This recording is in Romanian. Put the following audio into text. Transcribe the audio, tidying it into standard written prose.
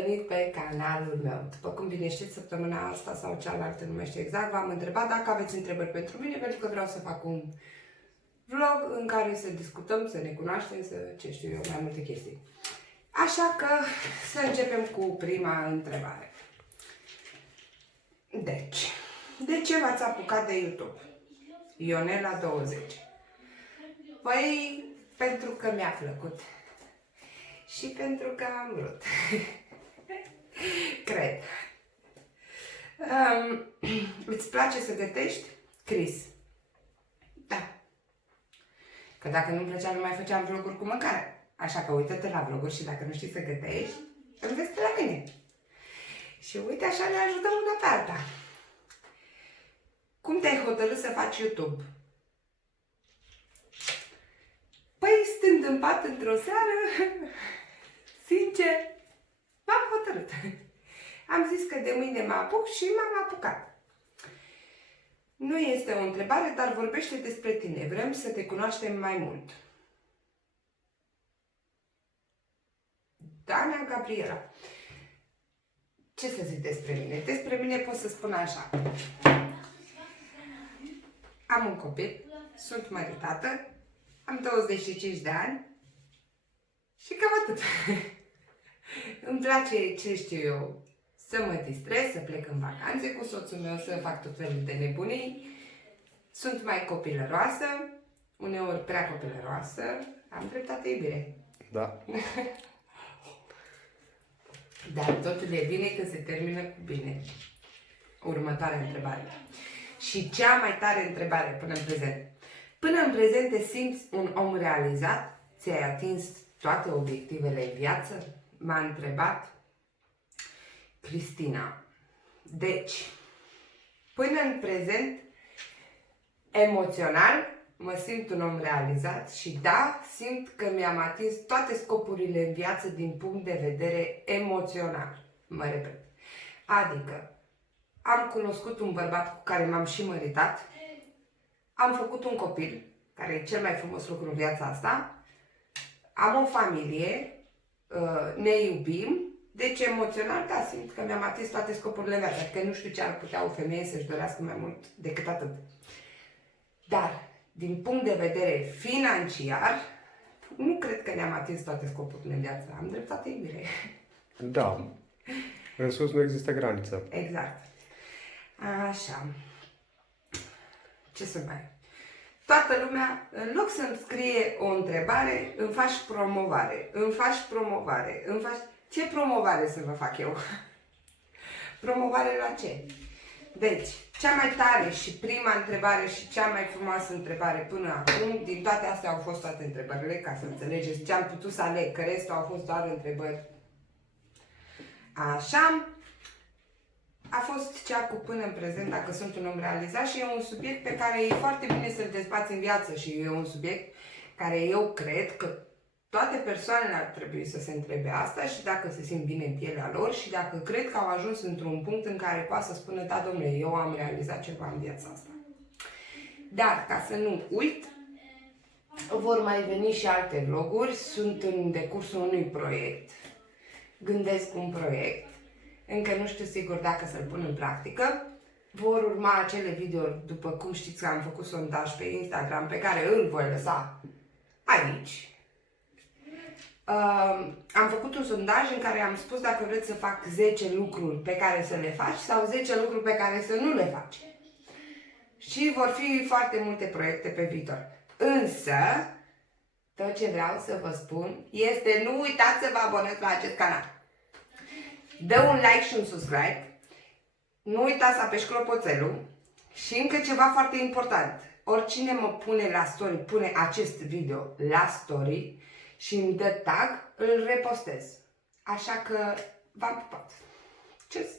venit pe canalul meu. După cum bine știți, săptămâna asta sau cealaltă, nu mai știu exact, v-am întrebat dacă aveți întrebări pentru mine, pentru că vreau să fac un vlog în care să discutăm, să ne cunoaștem, să ce știu eu, mai multe chestii. Așa că să începem cu prima întrebare. Deci, de ce v-ați apucat de YouTube? Ionela 20. Păi, pentru că mi-a plăcut. Și pentru că am vrut. Cred. Îți place să gătești? Cris. Da. Că dacă nu-mi plăcea, nu mai făceam vloguri cu mâncare. Așa că uită-te la vloguri și dacă nu știi să gătești, înveți-te la mine. Și uite, așa ne ajutăm una pe alta. Cum te-ai hotărât să faci YouTube? Păi, stând în pat într-o seară, sincer, m-am hotărât. Am zis că de mâine mă apuc și m-am apucat. Nu este o întrebare, dar vorbește despre tine. Vrem să te cunoaștem mai mult. Dana Gabriela. Ce să zic despre mine? Despre mine pot să spun așa. Am un copil, sunt măritată, am 25 de ani și cam atât. Îmi place, ce știu eu, să mă distrez, să plec în vacanțe cu soțul meu, să fac tot felul de nebunii. Sunt mai copilăroasă, uneori prea copilăroasă. Am dreptate, iubire. Da. Dar totul e bine când se termină cu bine. Următoarea întrebare. Și cea mai tare întrebare până în prezent. Până în prezent te simți un om realizat? Ți-ai atins toate obiectivele în viață? M-a întrebat Cristina. Deci, până în prezent, emoțional, mă simt un om realizat și da, simt că mi-am atins toate scopurile în viață din punct de vedere emoțional. Mă repet. Adică, am cunoscut un bărbat cu care m-am și măritat, am făcut un copil, care e cel mai frumos lucru în viața asta, am o familie, ne iubim, deci emoțional, da, simt că mi-am atins toate scopurile în viață, adică nu știu ce ar putea o femeie să-și dorească mai mult decât atât. Dar, din punct de vedere financiar, nu cred că ne-am atins toate scopurile în viață. Am dreptate, iubire. Da. În sus nu există graniță. Exact. Așa. Ce să mai... Toată lumea, în loc să-mi scrie o întrebare, îmi faci promovare. Îmi faci promovare. Îmi faci... Ce promovare să vă fac eu? Promovare la ce? Deci, cea mai tare și prima întrebare și cea mai frumoasă întrebare până acum, din toate astea au fost toate întrebările, ca să înțelegeți ce am putut să aleg, că restul au fost doar întrebări. Așa, a fost cea cu până în prezent, dacă sunt un om realizat, și e un subiect pe care e foarte bine să-l dezbați în viață și e un subiect care eu cred că toate persoanele ar trebui să se întrebe asta și dacă se simt bine în pielea lor și dacă cred că au ajuns într-un punct în care poate să spună, da, domnule, eu am realizat ceva în viața asta. Dar, ca să nu uit, vor mai veni și alte vloguri, sunt în decursul unui proiect, gândesc un proiect, încă nu știu sigur dacă să-l pun în practică, vor urma acele videouri, după cum știți că am făcut sondaj pe Instagram, pe care îl voi lăsa aici. Am făcut un sondaj în care am spus dacă vreți să fac 10 lucruri pe care să le faci sau 10 lucruri pe care să nu le faci. Și vor fi foarte multe proiecte pe viitor. Însă, tot ce vreau să vă spun este nu uitați să vă abonați la acest canal. Dă un like și un subscribe. Nu uitați să apeși clopoțelul. Și încă ceva foarte important. Oricine mă pune la story, pune acest video la story și îmi dă tag, îl repostez. Așa că v-am pupat. Cheers!